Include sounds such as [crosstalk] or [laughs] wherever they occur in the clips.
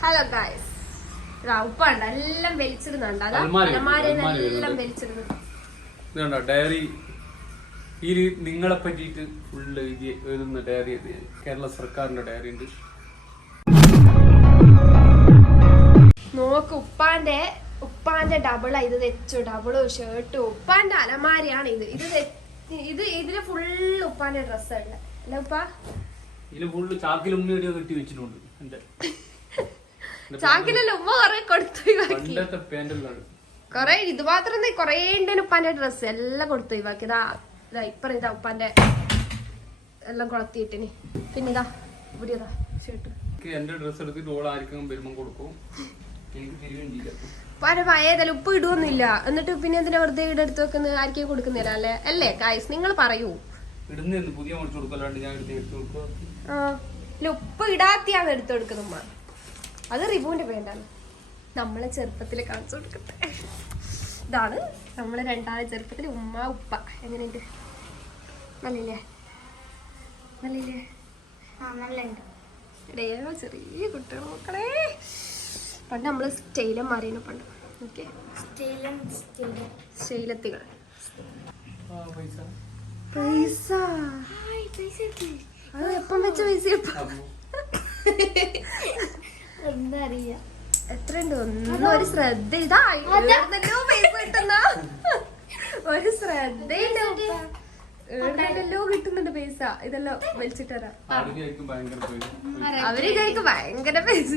Hello guys ഉപ്പണ്ട എല്ലാം വലിച്ചിടുന്നുണ്ട് അതാ അലമാരി, അലമാരയിൽ അലമാരി എല്ലാം വരുന്നുണ്ട്. വലിച്ചിടുന്നു ഡയറി ഈ നിങ്ങളെ പറ്റിയിട്ട് ഫുള്ള് എഴുതി എഴുതുന്ന ഡയറി കേരള സർക്കാരിന്റെ ഡയറി ഉണ്ട്. നോക്ക് ഉപ്പാന്റെ ഉപ്പാന്റെ ഡബിളാ ഇത് തെച്ചു ഡബിൾ ഷർട്ടും ഉപ്പാന്റെ അലമാരിയാണ് ഇത്. ഇത് ഇത് ഇതിൽ ഫുള്ള് ഉപ്പാന്റെ ഡ്രസ്സല്ല അല്ല. ഉപ്പാ? ഇതിൽ ഫുള്ള് ചാക്കിൽ ഉമ്മയുടെ കെട്ടി വെച്ചിട്ടുണ്ട്. എന്റെ [laughs] ചാക്കിലല്ല ഉമ്മ കൊറേ കൊടുത്തു ഒഴിവാക്കി. കൊറേ ഇത് മാത്രം കൊറേ ഉണ്ടേനു ഉപ്പാന്റെ ഡ്രസ്സ്. എല്ലാം കൊടുത്തു ഒഴിവാക്കി. ഇതാ ഇതാ ഇപ്പറ ഇതാ ഉപ്പാന്റെ എല്ലാം കൊളത്തിയിട്ടിനി. പിന്നെ ഇതാ ഇവിടെ ഇതാ ഷർട്ട് എനിക്ക് എന്റെ ഡ്രസ്സ് എടുത്തിട്ട് ഓൾ ആർക്കും വരുമ്പം കൊടുക്കും. പഴയതല്ല ഉപ്പ് ഇടുവൊന്നുമില്ല. എന്നിട്ട് പിന്നെ എന്തിനാ വെറുതെ ഇവിടെ എടുത്ത് വെക്കുന്നത്? ആർക്കും കൊടുക്കുന്നില്ല അല്ലേ? അല്ലേ കായ്സ് നിങ്ങൾ പറയൂ. ഇടുന്നു പുതിയ ഞാൻ എടുത്ത് ആ ഉപ്പ് ഇടാത്തിയാണ് എടുത്തു കൊടുക്കുന്നത് അത് റിബുവിന്റെ പേരാണ് നമ്മളെ ചെറുപ്പത്തിൽ കാണിച്ചു കൊടുക്കട്ടെ. ഇതാണ് നമ്മളെ രണ്ടാളെ ചെറുപ്പത്തിൽ ഉമ്മ ഉപ്പ. എങ്ങനെയുണ്ട്? നല്ലില്ലേ നല്ലില്ലേ ഇടയോ ചെറിയ കുട്ടികൾ മക്കളെ. പണ്ട് നമ്മൾ സ്റ്റൈലന്മാരേനു പണ്ട്. ഓക്കെ. പൈസ. പൈസ. അത് എപ്പം വെച്ച പൈസ [laughs] ഒന്നും ഒരു ശ്രദ്ധ. പൈസ കിട്ടുന്ന ഒരു കിട്ടുന്നുണ്ട് പൈസ ഇതെല്ലാം വലിച്ചിട്ട് തരാം പൈസ അവർ കഴിക്കും ഭയങ്കര പൈസ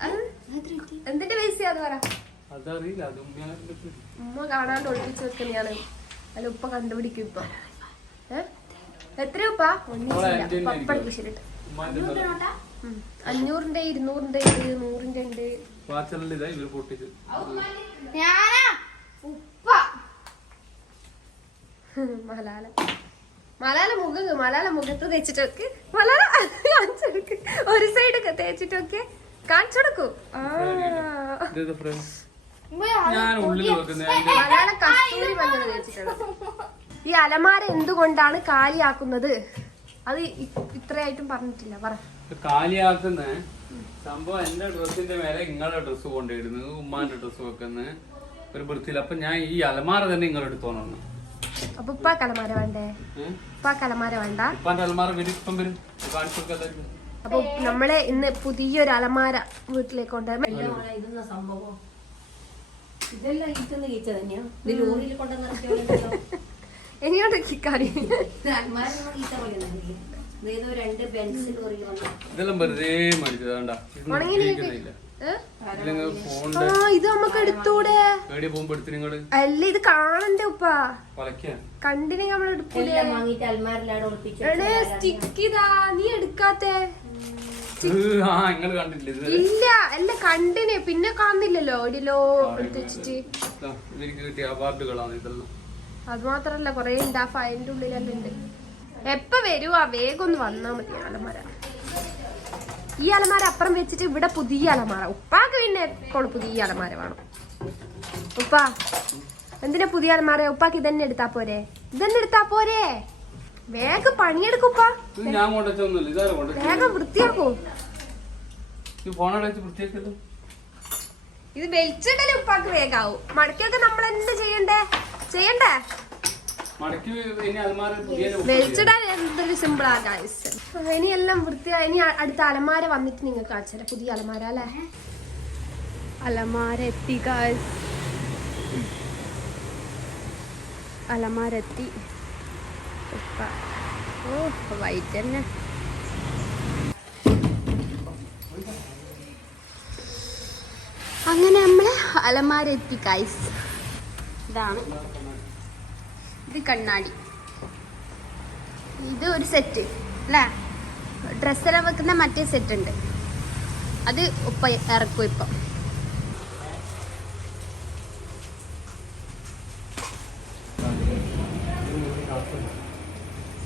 അത് എന്തിന്റെ പറ. അതറിയില്ല അത് പേര്. ഉമ്മ കാണാണ്ട് ഒളിപ്പിച്ച് വെക്കുന്നതാണ് അല്ല ഉപ്പ കണ്ടുപിടിക്കും ഇപ്പൊ. ഏ? എത്ര ഉപ്പ? ഒന്നും പപ്പടക്ക്. ശരിട്ട് അഞ്ഞൂറിന്റെ ഇരുന്നൂറിന്റെ ഉണ്ട് നൂറിന്റെ ഉണ്ട്. വാച്ചലിൽ ഇതാ ഇവർ പൊട്ടിച്ച്. ഉപ്പ. മലാല. മലാല മുഖം മലാല മുഖത്ത് തേച്ചിട്ടൊക്കെ മലാല കാണിച്ചെടുക്ക് ഒരു സൈഡ് ഒക്കെ തേച്ചിട്ട് വെക്ക് കാണിച്ചെടുക്കൂ മലാല കസ്തൂരി മഞ്ഞൾ തേച്ചിട്ടുണ്ട് ഈ അലമാര എന്തുകൊണ്ടാണ് കാലിയാക്കുന്നത്? അത് ഇത്രയായിട്ടും പറഞ്ഞിട്ടില്ല. പറ. കാലിയാക്കുന്ന സംഭവം എന്റെ ഡ്രസ്സിന്റെ മേലെ നിങ്ങളുടെ ഡ്രസ്സ് കൊണ്ടിടുന്നത് ഉമ്മാന്റെ ഡ്രസ്സ് വെക്കുന്നത് ഒരു വൃത്തിയിൽ. അപ്പൊ ഞാൻ ഈ അലമാര തന്നെ നിങ്ങൾ എടുത്തോണം അപ്പൊ ഉപ്പാക്ക് അലമാര വേണ്ടേ? ഉപ്പാക്ക് അലമാര വേണ്ട? ഉപ്പാന്റെ അലമാര വരും ഇപ്പം വരും. കാണിച്ചു കൊടുക്കാൻ അപ്പൊ നമ്മളെ ഇന്ന് പുതിയൊരു അലമാര വീട്ടിലേക്ക് കൊണ്ടുവരുന്ന ഇതെന്ന സംഭവം? ഇതെല്ലാം കീച്ച തന്നെയാ ഇത് ലോറിയിൽ ഇനിയോട്ട് കിക്കാരി അന്മാരൊന്നും കീച്ച പോലെ ഏതോ ഇതെല്ലാം വെറുതെ മേടിച്ചതാണ്ടാ ഇത് നമുക്ക് എടുത്തൂടെ? അല്ല ഇത് കാണണ്ടേ ഉപ്പാ? കണ്ടിനെ നമ്മൾ എടുക്കൂലേ സ്റ്റിക്ക് ഇതാ. നീ എടുക്കാത്തേ? ഇല്ല അല്ല കണ്ടിനെ. പിന്നെ കാണുന്നില്ലല്ലോ എടിലോ എടുത്ത് വെച്ചിട്ട്. ഇതാ, ഇവർക്ക് കിട്ടിയ അവാർഡുകളാണ് ഇതെല്ലാം. അത് മാത്രല്ല കൊറേ ഉണ്ട്. ആ ഫയലിന്റെ ഉള്ളിലെല്ലാം ഉണ്ട്. എപ്പ വരുവാ വേഗം ഒന്ന് വന്നാ മതി അലമാര. ഈ അലമാര അപ്പുറം വെച്ചിട്ട് ഇവിടെ പുതിയ അലമാര. ഉപ്പാക്ക് പിന്നെ എപ്പോഴും പുതിയ അലമാര വേണം? ഉപ്പ എന്തിനാ പുതിയ അലമാര? ഉപ്പാക്ക് ഇതന്നെ എടുത്താ പോരെ? ഇതന്നെ എടുത്താ പോരെ? വേഗം പണിയെടുക്കുപ്പാ വേഗം വൃത്തിയാക്കൂ. ഇത് വലിച്ചിടലും ഉപ്പാക്ക് വേഗാവും. മടക്കിയൊക്കെ നമ്മൾ എന്ത് ചെയ്യണ്ടേ? ചെയ്യണ്ടേ മടക്കി ഇനി അലമാര പുതിയ വലിച്ചിടാൻ എന്തൊരു സിമ്പിളാ ഗൈസ് ഇനി എല്ലാം വൃത്തിയായി. ഇനി അടുത്ത അലമാര വന്നിട്ട് നിങ്ങൾക്ക് കാണിച്ചാൽ പുതിയ അലമാര അല്ലേ? അലമാര എത്തി ഗൈസ് അലമാര എത്തി. ഓ വൈറ്റ് തന്നെ. അങ്ങനെ നമ്മളെ അലമാര എത്തി ഗൈസ് ഇതാണ്. ഇത് കണ്ണാടി. ഇത് ഒരു സെറ്റ് അല്ലേ? ഡ്രസ്സെല്ലാം വെക്കുന്ന മറ്റേ സെറ്റ് ഉണ്ട്. അത് ഉപ്പ ഇറക്കും ഇപ്പം.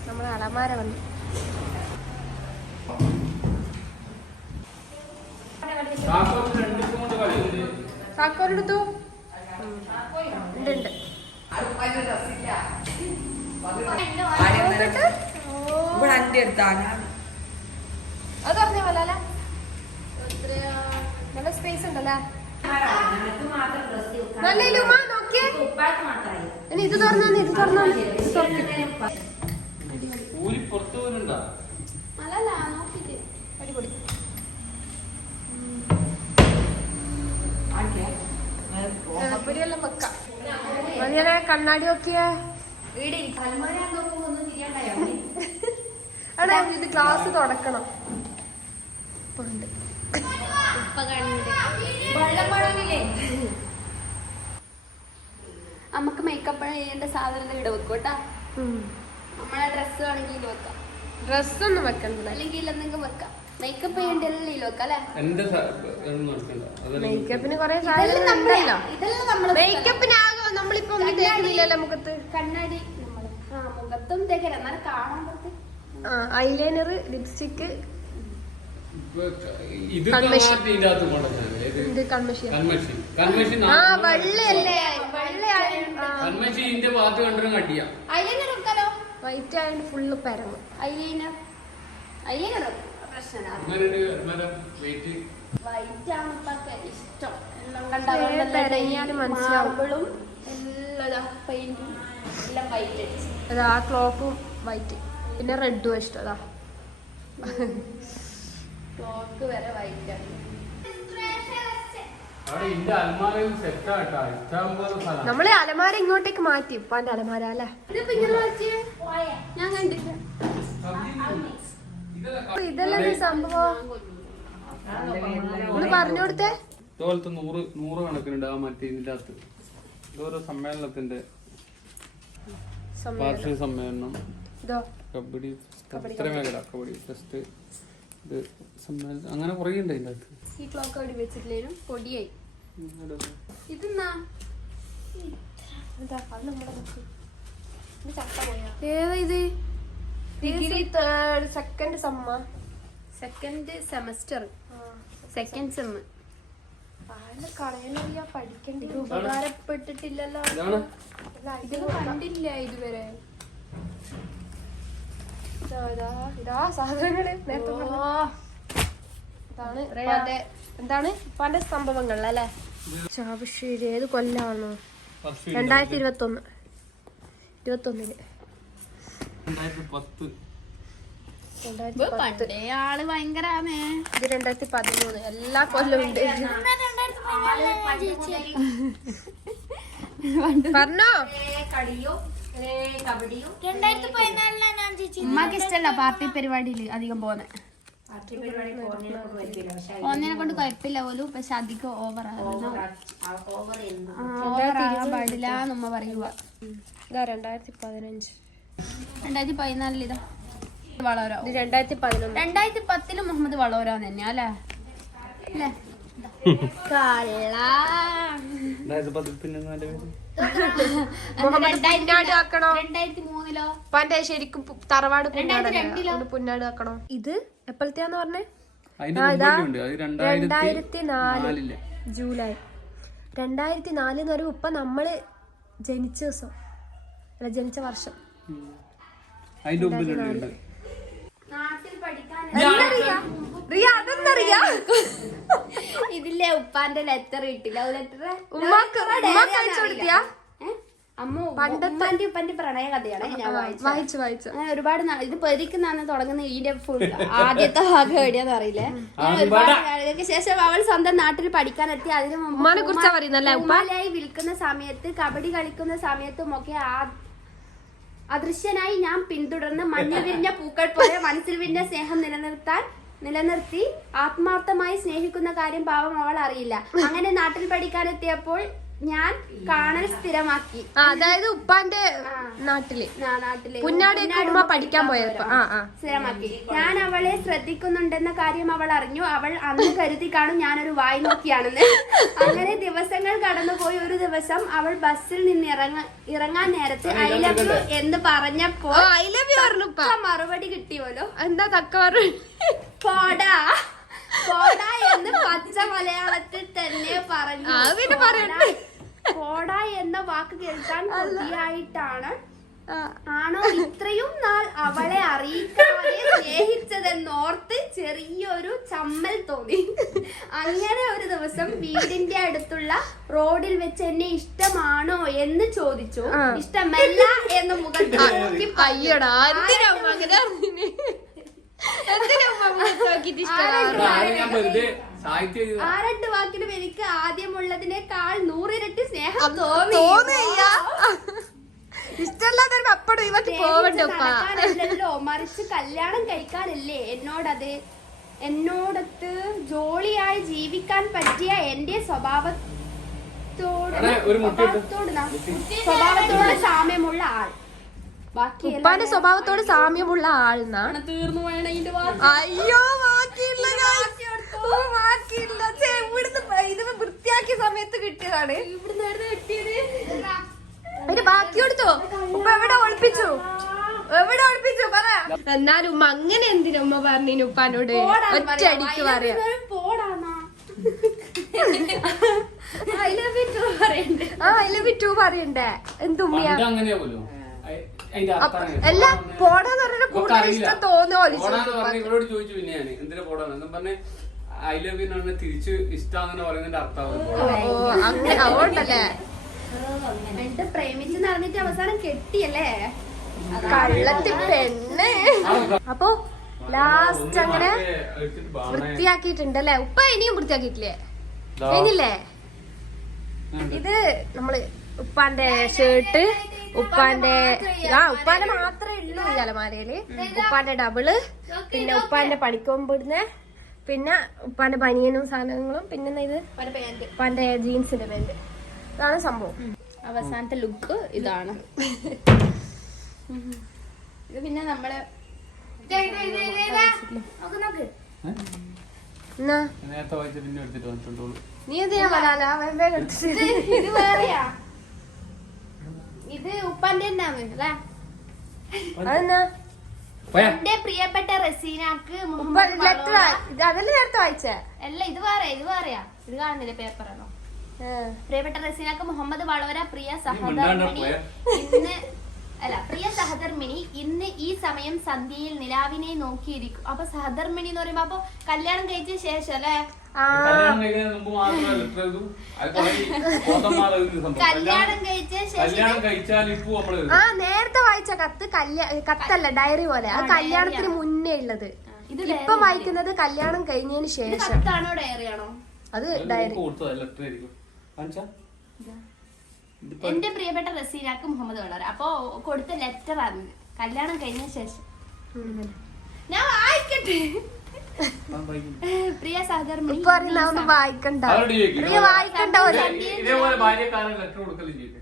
നമ്മൾ അലമാര വന്നു. സാക്കോരെടുത്തു ഉണ്ട് ഉണ്ട്. ഇവിടെ അന്റെ അടുത്താണ് അത് പറഞ്ഞ പോലെ നല്ല സ്പേസ് ഉണ്ടല്ലേ? നല്ല നോക്കിയേ. ഇത് തുറന്നു ഇത് തുറന്നു അല്ലല്ല നോക്കിട്ട് അടിപൊളി. മതിയല്ലേ കണ്ണാടി നോക്കിയേ? എടാ ഇത് ക്ലാസ് തുടക്കണം. ഇപ്പൊ ഉണ്ട് നമുക്ക് മേക്കപ്പ് ചെയ്യേണ്ട സാധനം ഇവിടെ വെക്കും കേട്ടാ. നമ്മളെ ഡ്രസ്സ് വേണമെങ്കിൽ വെക്കാം. ഡ്രസ്സൊന്നും വെക്കണ്ട അല്ലെങ്കിൽ എന്തെങ്കിലും വെക്കാം. മേക്കപ്പ് ചെയ്യേണ്ട എല്ലാം വെക്കാം അല്ലേ? ഒന്നും മേക്കപ്പിന് കൊറേ ഇതെല്ലാം സാധനങ്ങൾ നമ്മളിപ്പോ ഒന്നും തേക്കുന്നില്ലല്ലോ മുഖത്ത്? കണ്ണാടി ആ മുഖത്തും തേക്കില്ല എന്നാലും കാണാൻ ആ ഐലൈനർ ലിപ്സ്റ്റിക് ഇത് ആ വെള്ളയല്ലേ ഭാഗത്ത് കട്ടിയാ ഐലൈനർ വൈറ്റ് ആയതുകൊണ്ട് ഫുള്ള് പരന്നു. ഐലൈനർ ഐലൈനർ പ്രശ്നമാണ് വൈറ്റ് ആണ് ഇഷ്ടം. മാർബിളും എല്ലാം പെയിന്റും എല്ലാം വൈറ്റ് അത് ആ ക്ലോക്കും വൈറ്റ് പിന്നെ റെഡും ഇഷ്ടം അതാ. ക്ലോക്ക് വരെ വൈറ്റ് ആണ്. നമ്മൾ അലമാര ഇങ്ങോട്ടേക്ക് മാറ്റി ഇപ്പാന്റെ അലമാര അല്ലേ? ഇതിപ്പോ ഇങ്ങനെ വെച്ച് ഞാൻ കണ്ടില്ല. ഇതെല്ലാം സംഭവം? ഒന്ന് പറഞ്ഞു കൊടുത്തേ? ഇതുപോലത്തെ നൂറ് നൂറ് കണക്കിനുണ്ട് ആ മറ്റേ ഇതിന്റെ അകത്ത്. ഇതൊരു സമ്മേളനത്തിന്റെ സമ്മേളനം. വാർഷിക സമ്മേളനം. ഇതോ? കബഡി മേഖല കബഡി ഫസ്റ്റ് ഇത് സമ്മേളനം അങ്ങനെ കുറേ ഉണ്ട് അതിന്റെ അകത്ത്. ഈ ക്ലോക്ക് അവിടെ വെച്ചിട്ടില്ലേനും പൊടിയായി. ഇവിടെ ഒരു- ഇതെന്നാ ഇതാ, അത് നമ്മുടെ നോക്ക്. ഏതാ ഇത്? Degree third second sem. Second semester. Second sem. ഉപകാരപ്പെട്ടിട്ടില്ലല്ലോ ഇതാണ്. ഇത് കണ്ടില്ല ഇതുവരെ. ഇതാ, സാധനങ്ങൾ. ഇതാണ് ഇപ്പാന്റെ എന്താണ്? ഇപ്പാന്റെ സംഭവങ്ങൾ അല്ലേ? ചാവശ്ശേരി ഏത് കൊല്ലാണോ? രണ്ടായിരത്തി ഇരുപത്തി ഒന്ന് ഇരുപത്തി ഒന്നിൽ രണ്ടായിരത്തി പത്ത്. പണ്ടേ ആൾ ഭയങ്കരാണ് ഇത് രണ്ടായിരത്തി പതിമൂന്ന്. എല്ലാ കൊല്ലവും ഉണ്ട്. പറഞ്ഞോ? കളിയോ കബഡിയോ. ഉമ്മാക്ക് ഇഷ്ടല്ല പാർട്ടി പരിപാടിയിൽ അധികം പോന്നെ. ഒന്നിനെ കൊണ്ട് കുഴപ്പമില്ല പോലും. പക്ഷെ അധികം ഓവർ ആകാൻ പാടില്ല നമ്മ പറയുക ഇതാ രണ്ടായിരത്തി പതിനഞ്ച്. രണ്ടായിരത്തി പതിനാലിൽ ഇതാ. വളോരോ ഇത് രണ്ടായിരത്തി പതിനൊന്ന്. രണ്ടായിരത്തി പത്തിൽ മുഹമ്മദ് വളവരാ തന്നെയാ അല്ലേ? [laughs] കള്ള. [laughs] രണ്ടായിരത്തി മൂന്നിലോ? ശരിക്കും തറവാട് പുന്നാട് ആക്കണോ? ഇത് എപ്പോഴത്തെയാന്ന് പറഞ്ഞേ? രണ്ടായിരത്തി നാല് ജൂലൈ. രണ്ടായിരത്തി നാല് എന്ന് പറയുമ്പോ ഇപ്പൊ നമ്മൾ ജനിച്ച ദിവസം. അല്ല ജനിച്ച വർഷം. അതിന്റെ മുമ്പിലുണ്ട് നാട്ടിൽ പഠിക്കാൻ റിയ [laughs] ഇതില്ലേ ഉപ്പാന്റെ ലെറ്റർ കിട്ടില്ല. ലെറ്റർ ഉമ്മാക്ക് ഉമ്മാക്ക് അയച്ചു കൊടുത്തിയാ അമ്മ ഉമ്മാന്റെ ഉപ്പാന്റെ പ്രണയ കഥയാണ് ഞാൻ വായിച്ചു വായിച്ചു. അങ്ങനെ ഒരുപാട് ഇത് പെരിക്കുന്നാണ് തുടങ്ങുന്ന ഇതിന്റെ ഫുൾ ആദ്യത്തെ ഭാഗം എവിടെയാന്ന് അറിയില്ലേ. ഞാൻ ഒരുപാട് ശേഷം അവൾ സ്വന്തം നാട്ടിൽ പഠിക്കാൻ പഠിക്കാനെത്തി അതിനു മുമ്പ് ഉമ്മാനെ കുറിച്ചാ പറയുന്നല്ലേ ഉപ്പ? ഉമ്മാലായി വിൽക്കുന്ന സമയത്ത് കബഡി കളിക്കുന്ന സമയത്തും ഒക്കെ ആ അദൃശ്യനായി ഞാൻ പിന്തുടർന്ന് മഞ്ഞ വിരിഞ്ഞ പൂക്കൾ പോലെ മനസ്സിൽ വിരിഞ്ഞ സ്നേഹം നിലനിർത്താൻ നിലനിർത്തി ആത്മാർത്ഥമായി സ്നേഹിക്കുന്ന കാര്യം പാവം അവൾ അറിയില്ല. അങ്ങനെ നാട്ടിൽ പഠിക്കാനെത്തിയപ്പോൾ ഞാൻ കാണൽ സ്ഥിരമാക്കി. അതായത് ഉപ്പാന്റെ നാട്ടിൽ. നാട്ടിൽ. പഠിക്കാൻ പോയപ്പോ. ആ ആ. സ്ഥിരമാക്കി. ഞാൻ അവളെ ശ്രദ്ധിക്കുന്നുണ്ടെന്ന കാര്യം അവൾ അറിഞ്ഞു. അവൾ അന്ന് കരുതി കാണും ഞാനൊരു വായി നോക്കിയാണെന്ന്. അങ്ങനെ ദിവസങ്ങൾ കടന്നുപോയി. ഒരു ദിവസം അവൾ ബസ്സിൽ നിന്ന് ഇറങ്ങ ഇറങ്ങാൻ നേരത്തെ ഐ ലവ് യു എന്ന് പറഞ്ഞപ്പോ ഓ ഐ ലവ് യു പറഞ്ഞു ഉപ്പ. മറുപടി കിട്ടിയോലോ എന്താ തക്ക പറഞ്ഞു പോടാ. പോടാ എന്ന് പച്ച മലയാളത്തിൽ തന്നെ പറഞ്ഞു. പോടാ എന്ന വാക്ക് കേൾക്കാൻ കൊതിയായിട്ടാണ്. ആണോ ഇത്രയും നാൾ അവളെ അറിയിക്കാതെ സ്നേഹിച്ചതെന്നോർത്ത് ചെറിയൊരു ചമ്മൽ തോന്നി. അങ്ങനെ ഒരു ദിവസം വീടിന്റെ അടുത്തുള്ള റോഡിൽ വെച്ച് എന്നെ ഇഷ്ടമാണോ എന്ന് ചോദിച്ചു. ഇഷ്ടമല്ല എന്ന് മുഖം എന്തിനാ സാഹിത്യം ആ രണ്ട് വാക്കിലും എനിക്ക് ആദ്യമുള്ളതിനേക്കാൾ നൂറിരട്ടി സ്നേഹം തോന്നി. തോന്നിയ്യ. അപ്പടും മറിച്ച് കല്യാണം കഴിക്കാനല്ലേ എന്നോടത് എന്നോടത്ത് ജോളിയായി ജീവിക്കാൻ പറ്റിയ എന്റെ സ്വഭാവത്തോട്. സ്വഭാവത്തോട് ന- സ്വഭാവത്തോട് സാമ്യമുള്ള ആൾ. ബാക്കി ഉപ്പാന്റെ സ്വഭാവത്തോട് സാമ്യമുള്ള ആൾന്നാ തീർന്നു. അയ്യോ ബാക്കിയില്ല guys. ഓ, ബാക്കിയില്ല ഛെ, ഇവിടുന്ന് പ- ഇത് വൃത്തിയാക്കിയ സമയത്ത് കിട്ടിയതാണ്. കിട്ടിയത്? ബാക്കി കൊടുത്തോ? ഉപ്പ എവിടെ ഒളിപ്പിച്ചു? എവിടെ ഒളിപ്പിച്ചു? പറ. എന്നാലും ഉമ്മ അങ്ങനെ എന്തിനാ ഉമ്മ പറഞ്ഞു ഉപ്പാനോട്? ഒറ്റടിക്ക് പറയാം. പറയണ്ടേ. ആ വിറ്റു പറയണ്ടേ. എന്തുമ്മിയാ അതിന്റെ. അല്ല പോടാന്ന് പറഞ്ഞ കൂടുതൽ. ഇഷ്ടം തോന്നുമോ ഐ ലവ് യു എന്ന് തിരിച്ച് ഇഷ്ടാന്ന് പറയുന്നതിന്റെ അർത്ഥം അത് ഓ അങ്ങനെ അതുകൊണ്ടല്ലേ? എന്നിട്ട് പ്രേമിച്ച് നടന്നിട്ട് അവസാനം കെട്ടിയല്ലേ? കള്ളത്തി പെണ്ണ്. അപ്പൊ ലാസ്റ്റ് അങ്ങനെ വൃത്തിയാക്കിയിട്ടുണ്ട് അല്ലെ. ഉപ്പ ഇനിയും വൃത്തിയാക്കിയിട്ടില്ലേ? ദാ. കഴിഞ്ഞില്ലേ? ഇത് നമ്മൾ ഉപ്പാന്റെ ഷർട്ട് ഉപ്പാന്റെ ആ ഉപ്പാന്റെ മാത്രമേ ഉള്ളൂ ഈ അലമാരയിൽ. ഉപ്പാന്റെ ഡബിൾ പിന്നെ ഉപ്പാന്റെ പണിക്കൊമ്പിടുന്ന പിന്നെ ഉപ്പാന്റെ പനിയനും സാധനങ്ങളും പിന്നെ ഇത്? പണ്ട് ഉപ്പാന്റെ ജീൻസിന്റെ പാന്റ് ഇതാണ് സംഭവം. അവസാനത്തെ ലുക്ക് ഇതാണ്. ഇത് പിന്നെ നമ്മൾ നീ എന്തിനാ വേഗം ഇത് വേറെയാ. ഇത് ഉപ്പാന്റെ തന്നെയാണ് അതെന്നാ? എന്റെ പ്രിയപ്പെട്ട റസീനാക്ക് മുഹമ്മദ് ലെറ്റർ അതല്ലേ നേരത്തെ വായിച്ചേ? അല്ല ഇത് വേറെ ഇത് വേറെയാ. ഇത് കാണുന്നില്ല പേപ്പറാണോ. പ്രിയപ്പെട്ട റസീനാക്ക് മുഹമ്മദ് വളവര പ്രിയ സഹധർമ്മിണി ഇന്ന് [laughs] അല്ല പ്രിയ സഹധർമ്മിണി ഇന്ന് ഈ സമയം സന്ധ്യയിൽ നിലാവിനെ നോക്കിയിരിക്കും. അപ്പൊ സഹധർമ്മിണി എന്ന് പറയുമ്പോ അപ്പൊ കല്യാണം കഴിച്ച ശേഷം അല്ലെ? [laughs] കല്യാണം കഴിച്ച ശേഷം നേരത്തെ വായിച്ച കത്ത് കല്യാ കത്തല്ല ഡയറി പോലെ. അത് കല്യാണത്തിന് മുന്നേ ഉള്ളത്. ഇപ്പൊ വായിക്കുന്നത് കല്യാണം കഴിഞ്ഞതിന് ശേഷം. കത്താണോ ഡയറിയാണോ അത് ഡയറി. കൊടുത്തതാ ലെറ്റർ ആയിരിക്കും. കാണിച്ചാ ഇതിപ്പോ എന്റെ പ്രിയപ്പെട്ട റസീനാക്ക് മുഹമ്മദ് വളരെ അപ്പൊ കൊടുത്ത ലെറ്റർ ആണ്. കല്യാണം കഴിഞ്ഞ ശേഷം. ഞാൻ വായിക്കട്ടെ. [laughs] പ്രിയ സഹധർമ്മിണി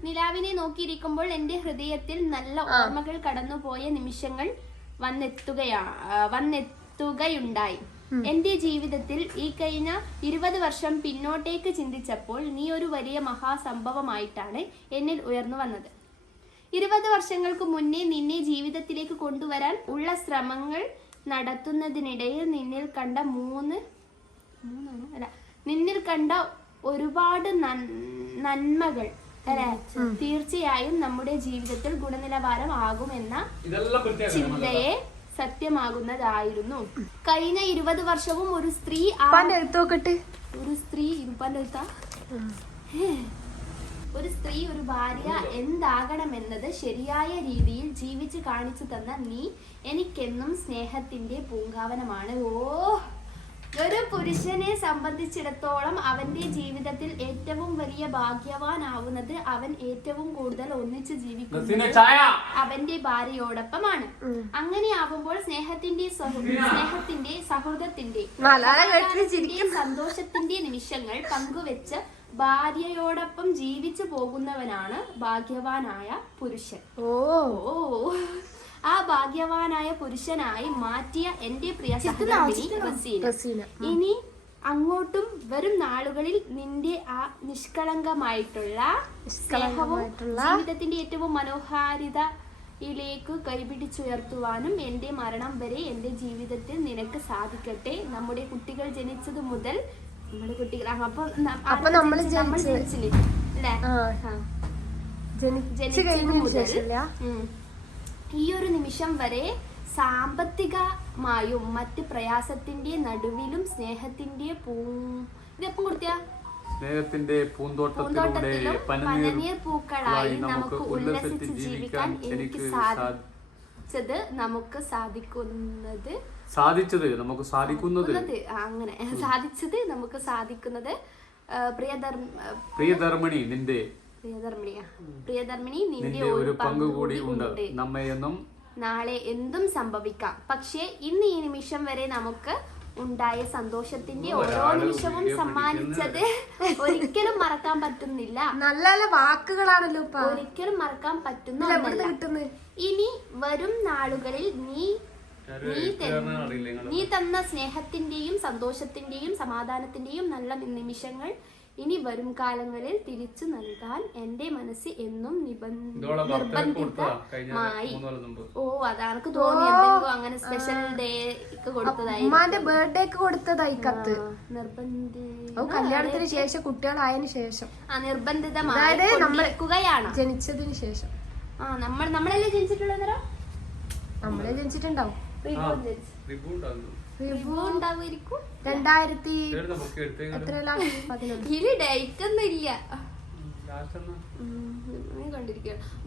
നിലാവിനെ നോക്കിയിരിക്കുമ്പോൾ എന്റെ ഹൃദയത്തിൽ നല്ല ഓർമ്മകൾ കടന്നുപോയ നിമിഷങ്ങൾ വന്നെത്തുകയാ വന്നെത്തുകയുണ്ടായി. എന്റെ ജീവിതത്തിൽ ഈ കഴിഞ്ഞ ഇരുപത് വർഷം പിന്നോട്ടേക്ക് ചിന്തിച്ചപ്പോൾ നീ ഒരു വലിയ മഹാസംഭവമായിട്ടാണ് എന്നിൽ ഉയർന്നു വന്നത്. ഇരുപത് വർഷങ്ങൾക്ക് മുന്നേ നിന്നെ ജീവിതത്തിലേക്ക് കൊണ്ടുവരാൻ ഉള്ള ശ്രമങ്ങൾ നടത്തുന്നതിനിടയിൽ നിന്നിൽ കണ്ട മൂന്ന് മൂന്നാണോ? അല്ല നിന്നിൽ കണ്ട ഒരുപാട് നന്മകൾ അല്ലെ? തീർച്ചയായും നമ്മുടെ ജീവിതത്തിൽ ഗുണനിലവാരം ആകുമെന്ന ചിന്തയെ സത്യമാകുന്നതായിരുന്നു. കഴിഞ്ഞ ഇരുപത് വർഷവും ഒരു സ്ത്രീ ഒരു സ്ത്രീ ഇരുപ്പാന്റെ എഴുത്താ? ഹേ. ഒരു സ്ത്രീ ഒരു ഭാര്യ എന്താകണമെന്നത് ശരിയായ രീതിയിൽ ജീവിച്ച് കാണിച്ചു തന്ന നീ എനിക്കെന്നും സ്നേഹത്തിന്റെ പൂങ്കാവനമാണ്. ഓ ഒരു പുരുഷനെ സംബന്ധിച്ചിടത്തോളം അവന്റെ ജീവിതത്തിൽ ഏറ്റവും വലിയ ഭാഗ്യവാനാവുന്നത് അവൻ ഏറ്റവും കൂടുതൽ ഒന്നിച്ച് ജീവിക്കുന്നത് അവന്റെ ഭാര്യയോടൊപ്പമാണ്. അങ്ങനെയാവുമ്പോൾ സ്നേഹത്തിന്റെ സഹ- സ്നേഹത്തിന്റെ സൗഹൃദത്തിന്റെ സന്തോഷത്തിന്റെ നിമിഷങ്ങൾ പങ്കുവെച്ച് ഭാര്യയോടൊപ്പം ജീവിച്ചു പോകുന്നവനാണ് ഭാഗ്യവാനായ പുരുഷൻ. ഓ. ഓ. ആ ഭാഗ്യവാനായ പുരുഷനായി മാറ്റിയ എന്റെ പ്രിയ ഇനി അങ്ങോട്ടും വരും നാളുകളിൽ നിന്റെ ആ നിഷ്കളങ്കമായിട്ടുള്ള സ്നേഹവും ജീവിതത്തിന്റെ ഏറ്റവും മനോഹാരിതയിലേക്ക് കൈപിടിച്ചുയർത്തുവാനും എന്റെ മരണം വരെ എന്റെ ജീവിതത്തിൽ നിനക്ക് സാധിക്കട്ടെ. നമ്മുടെ കുട്ടികൾ ജനിച്ചത് മുതൽ നമ്മുടെ കുട്ടികൾ അപ്പൊ നമ്മൾ. ജനിച്ചില്ലേ. ജനിച്ചു മുതൽ ഈ ഒരു നിമിഷം വരെ സാമ്പത്തികമായും മറ്റ് പ്രയാസത്തിന്റെ നടുവിലും സ്നേഹത്തിന്റെ പൂ ഇതെപ്പം കൊടുത്തിയാ? സ്നേഹത്തിന്റെ പൂന്തോട്ടത്തിലൂടെ പനനീർ പൂക്കളായി നമുക്ക് ഉല്ലസിച്ച് ജീവിക്കാൻ എനിക്ക് സാധിച്ചത് നമുക്ക് സാധിക്കുന്നത് സാധിച്ചത് നമുക്ക് സാധിക്കുന്നത്. അങ്ങനെ. സാധിച്ചത് നമുക്ക് സാധിക്കുന്നത് പ്രിയധർമ്മിണി നിന്റെ. പ്രിയധർമ്മിണി നിന്റെ ഒരു പങ്ക് കൂടി ഉണ്ട്. നമ്മയെന്നും നാളെ എന്തും സംഭവിക്കാം. പക്ഷേ ഇന്ന് ഈ നിമിഷം വരെ നമുക്ക് ഉണ്ടായ സന്തോഷത്തിന്റെ ഓരോ നിമിഷവും സമ്മാനിച്ചത് ഒരിക്കലും മറക്കാൻ പറ്റുന്നില്ല. നല്ല നല്ല വാക്കുകളാണല്ലോ ഒരിക്കലും മറക്കാൻ പറ്റുന്ന എവിടുന്ന് ഒന്നല്ല. കിട്ടുന്നത് ഇനി വരും നാളുകളിൽ നീ നീ തന്ന സ്നേഹത്തിന്റെയും സന്തോഷത്തിന്റെയും സമാധാനത്തിന്റെയും നല്ല നിമിഷങ്ങൾ ഇനി വരും കാലങ്ങളിൽ തിരിച്ചു നൽകാൻ എന്റെ മനസ്സ് എന്നും നിർബന്ധിതമായി ഓ അതാണ് തോന്നി. എന്തെങ്കിലും അങ്ങനെ സ്പെഷ്യൽ ഡേക്ക് കൊടുത്തതായി ഉമ്മാന്റെ ബർത്ത്ഡേക്ക് കൊടുത്തതായി കത്ത്. നിർബന്ധി ഓ കല്യാണത്തിന് ശേഷം കുട്ടികളായതിനു ശേഷം. ആ നിർബന്ധിതമായി ജനിച്ചതിന് ശേഷം. ആ നമ്മൾ നമ്മളല്ലേ ജനിച്ചിട്ടുള്ളത് നമ്മളെ ജനിച്ചിട്ടുണ്ടാവും. രണ്ടായിരത്തി ഇതിൽ ഡേറ്റ് ഒന്നും ഇല്ല.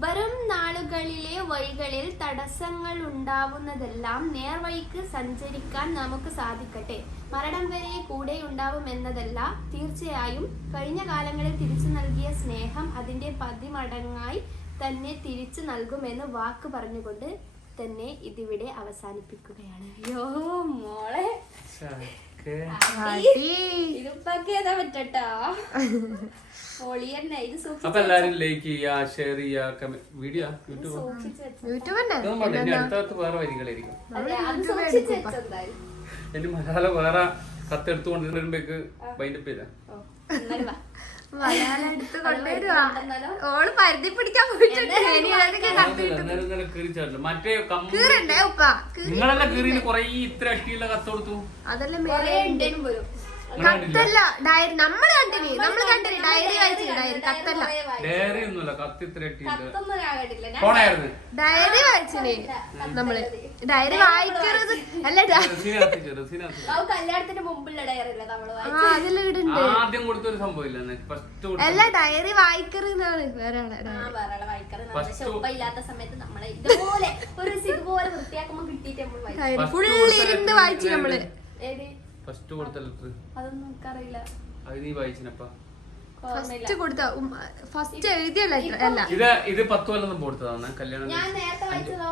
വരും നാളുകളിലെ വഴികളിൽ തടസ്സങ്ങൾ ഉണ്ടാവുന്നതെല്ലാം നേർവഴിക്ക് സഞ്ചരിക്കാൻ നമുക്ക് സാധിക്കട്ടെ. മരണം വരെ കൂടെ ഉണ്ടാവും എന്നതല്ല തീർച്ചയായും കഴിഞ്ഞ കാലങ്ങളിൽ തിരിച്ചു നൽകിയ സ്നേഹം അതിന്റെ പതിമടങ്ങായി തന്നെ തിരിച്ചു നൽകുമെന്ന് വാക്ക് പറഞ്ഞുകൊണ്ട് തന്നെ ഇതിവിടെ അവസാനിപ്പിക്കുകയാണ്. അയ്യോ മോളെ. അപ്പൊ എല്ലാരും ലൈക്ക് ചെയ്യാ ഷെയർ ചെയ്യാ വീഡിയോ യൂട്യൂബ് അടുത്തകത്ത് വേറെ വരികളായിരിക്കും. എന്റെ മലയാളം വേറെ കത്തെടുത്തുകൊണ്ട് വരുമ്പോഴേക്ക് ബൈൻഡപ്പ് ചെയ്താ. ഓൾ പരുതി പിടിക്കാൻ പോയിട്ടുണ്ട് മറ്റേ കീറണ്ടേ ഉപ്പ? നിങ്ങളെല്ലാം കീറിന് കൊറേ ഇത്ര അഷ്ടിയുള്ള കത്ത് കൊടുത്തു? അതെല്ലാം മേലെ വരും. കത്തല്ല. ഡയറി നമ്മൾ കണ്ടിന് നമ്മൾ കണ്ടിന് ഡയറി വായിച്ചു ഡയറി കത്തല്ല. ഡയറി ഒന്നുമില്ല കത്ത് ഡയറി വായിച്ചിന് നമ്മൾ ഡയറി വായിക്കരുത്. അല്ല കല്യാണത്തിന് മുമ്പുള്ള ഡയറി അല്ലേ നമ്മൾ ആ വായിച്ചത്? അതിൽ ഇടുണ്ട് ആദ്യം കൊടുത്തൊരു സംഭവം ഇല്ല ഫസ്റ്റ് അല്ല ഡയറി വായിക്കരുതാണ് വേറെ ഇല്ലാത്ത സമയത്ത് നമ്മളെ ഇതുപോലെ ഒരു ഇതുപോലെ വൃത്തിയാക്കുമ്പോ കിട്ടിയിട്ട് നമ്മൾ കൊടുത്ത ഇരുന്ന് വായിച്ചു നമ്മൾ. ഏത്? ഫസ്റ്റ് കൊടുത്ത ലെറ്റർ അതൊന്നും എനിക്കറിയില്ല. അത് നീ വായിച്ചിനപ്പാ. ഫസ്റ്റ് കൊടുത്ത ഫസ്റ്റ് എഴുതിയ ലെറ്റർ അല്ല. ഇത് ഇത് പത്ത് കൊല്ലം മുമ്പ് കൊടുത്തതാണ് കല്യാണം ഞാൻ നേരത്തെ വായിച്ചതോ?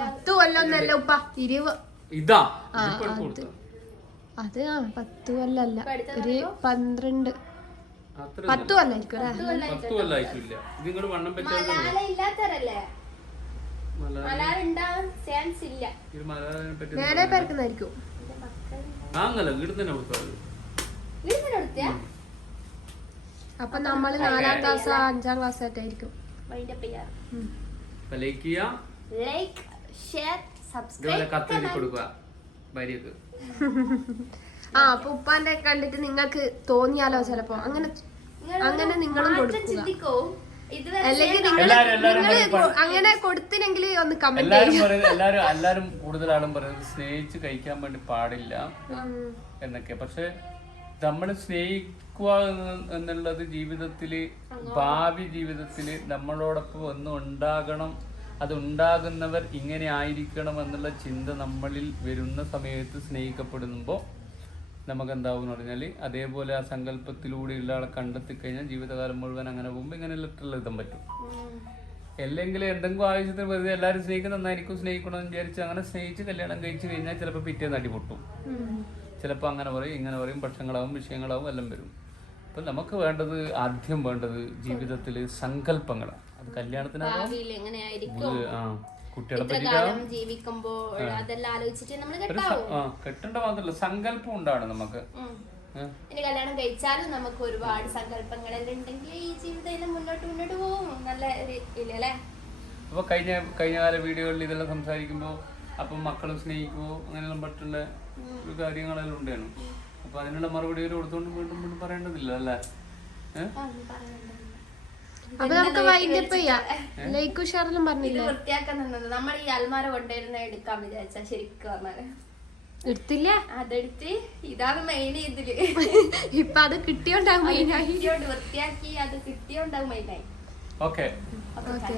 പത്ത് കൊല്ലൊന്നല്ല ഉപ്പ ഇരുപ ഇതാ അത്. ആ പത്ത് കൊല്ലല്ല ഒരു പന്ത്രണ്ട്. പത്ത് കൊല്ലായിരിക്കും പത്ത് കൊല്ലം ആയിട്ടില്ല ഇത് ഇങ്ങോട്ട് വണ്ണം വെച്ചാൽ മലയാളം ഉണ്ടാവാൻ ചാൻസ് ഇല്ല. നേരെ പേർക്കുന്നായിരിക്കും എന്റെ മക്കൾ ആ എന്നല്ല വീട് തന്നെ കൊടുത്തത് അപ്പൊ നമ്മൾ നാലാം ക്ലാസ് അഞ്ചാം ക്ലാസ് ആയിട്ടായിരിക്കും ലൈക്ക് ഷെയർ സബ്സ്ക്രൈബ് കത്ത് എഴുതി കൊടുക്കുക. ഭാര്യക്ക് ആ അപ്പൊ ഉപ്പാന്റെ കണ്ടിട്ട് നിങ്ങൾക്ക് തോന്നിയാലോ ചിലപ്പോ? അങ്ങനെ അങ്ങനെ നിങ്ങളും കൊടുക്കുക. അങ്ങനെ കൊടുത്തിനെങ്കിൽ ഒന്ന് കമന്റ് എല്ലാരും പറയുന്നത് എല്ലാരും എല്ലാരും കൂടുതൽ ആളും പറയുന്നത് സ്നേഹിച്ച് കഴിക്കാൻ വേണ്ടി പാടില്ല എന്നൊക്കെ. പക്ഷെ നമ്മൾ സ്നേഹിക്കുക എന്ന് എന്നുള്ളത് ജീവിതത്തിൽ ഭാവി ജീവിതത്തിൽ നമ്മളോടൊപ്പം ഒന്ന് ഉണ്ടാകണം. അത് ഉണ്ടാകുന്നവർ ഇങ്ങനെ ആയിരിക്കണം എന്നുള്ള ചിന്ത നമ്മളിൽ വരുന്ന സമയത്ത് സ്നേഹിക്കപ്പെടുമ്പോൾ നമുക്ക് എന്താവും എന്ന് പറഞ്ഞാൽ അതേപോലെ ആ സങ്കല്പത്തിലൂടെയുള്ള ആളെ കണ്ടെത്തി കഴിഞ്ഞാൽ ജീവിതകാലം മുഴുവൻ അങ്ങനെ പോകുമ്പോൾ ഇങ്ങനെ ലെറ്ററിൽ എഴുതാൻ പറ്റും. അല്ലെങ്കിൽ എന്തെങ്കിലും ആവശ്യത്തിന് വെറുതെ എല്ലാവരും സ്നേഹിക്കുന്ന നന്നായിരിക്കും സ്നേഹിക്കണം എന്ന് വിചാരിച്ച് അങ്ങനെ സ്നേഹിച്ച് കല്യാണം കഴിച്ചു കഴിഞ്ഞാൽ ചിലപ്പോൾ പിറ്റേന്ന് അടിപൊട്ടും ചിലപ്പോൾ അങ്ങനെ പറയും ഇങ്ങനെ പറയും പക്ഷങ്ങളാവും വിഷയങ്ങളാവും എല്ലാം വരും. അപ്പം നമുക്ക് വേണ്ടത് ആദ്യം വേണ്ടത് ജീവിതത്തിൽ സങ്കല്പങ്ങളാണ്. അത് കല്യാണത്തിനാണ് ആ. കുട്ടികളെ ജീവിക്കുമ്പോൾ അതെല്ലാം ആലോചിച്ചിട്ട് നമ്മൾ കെട്ടാവും? കെട്ടേണ്ട സങ്കല്പം ഉണ്ടാണ് നമുക്ക്. ഇനി കല്യാണം കഴിച്ചാലും നമുക്ക് ഒരുപാട് സങ്കല്പങ്ങളെല്ലാം ഉണ്ടെങ്കിൽ ഈ ജീവിതം മുന്നോട്ട് മുന്നോട്ട് പോകും. നല്ല ഇല്ലല്ലേ അപ്പൊ കഴിഞ്ഞ കഴിഞ്ഞ കാല വീഡിയോകളിൽ ഇതെല്ലാം സംസാരിക്കുമ്പോൾ അപ്പം മക്കളും സ്നേഹിക്കുമോ അങ്ങനെയെല്ലാം പറ്റുള്ള ഒരു കാര്യങ്ങളെല്ലാം ഉണ്ടായിരുന്നു. അപ്പൊ അതിനുള്ള മറുപടി ഒരു കൊടുത്തോണ്ട് വീണ്ടും വീണ്ടും പറയേണ്ടതില്ല അല്ലേ? ഏഹ്. അപ്പൊ നമുക്ക് വൈൻഡപ്പ് ചെയ്യാം. ലൈക്ക് ഉഷാറിലും പറഞ്ഞില്ലേ? വൃത്തിയാക്കാൻ നിന്നത് നമ്മൾ ഈ അൽമാര കൊണ്ടുവരുന്ന എടുക്കാൻ വിചാരിച്ച ശരിക്കും പറഞ്ഞാൽ. എടുത്തില്ല? അതെടുത്ത് ഇതാണ് മെയിൻ ഇതിൽ. [laughs] ഇപ്പൊ അത് കിട്ടിയോണ്ടാവും മെയിനായി കിട്ടിയോണ്ട് വൃത്തിയാക്കി അത് കിട്ടിയോണ്ടാവും മെയിനായി ഓക്കെ ഓക്കെ.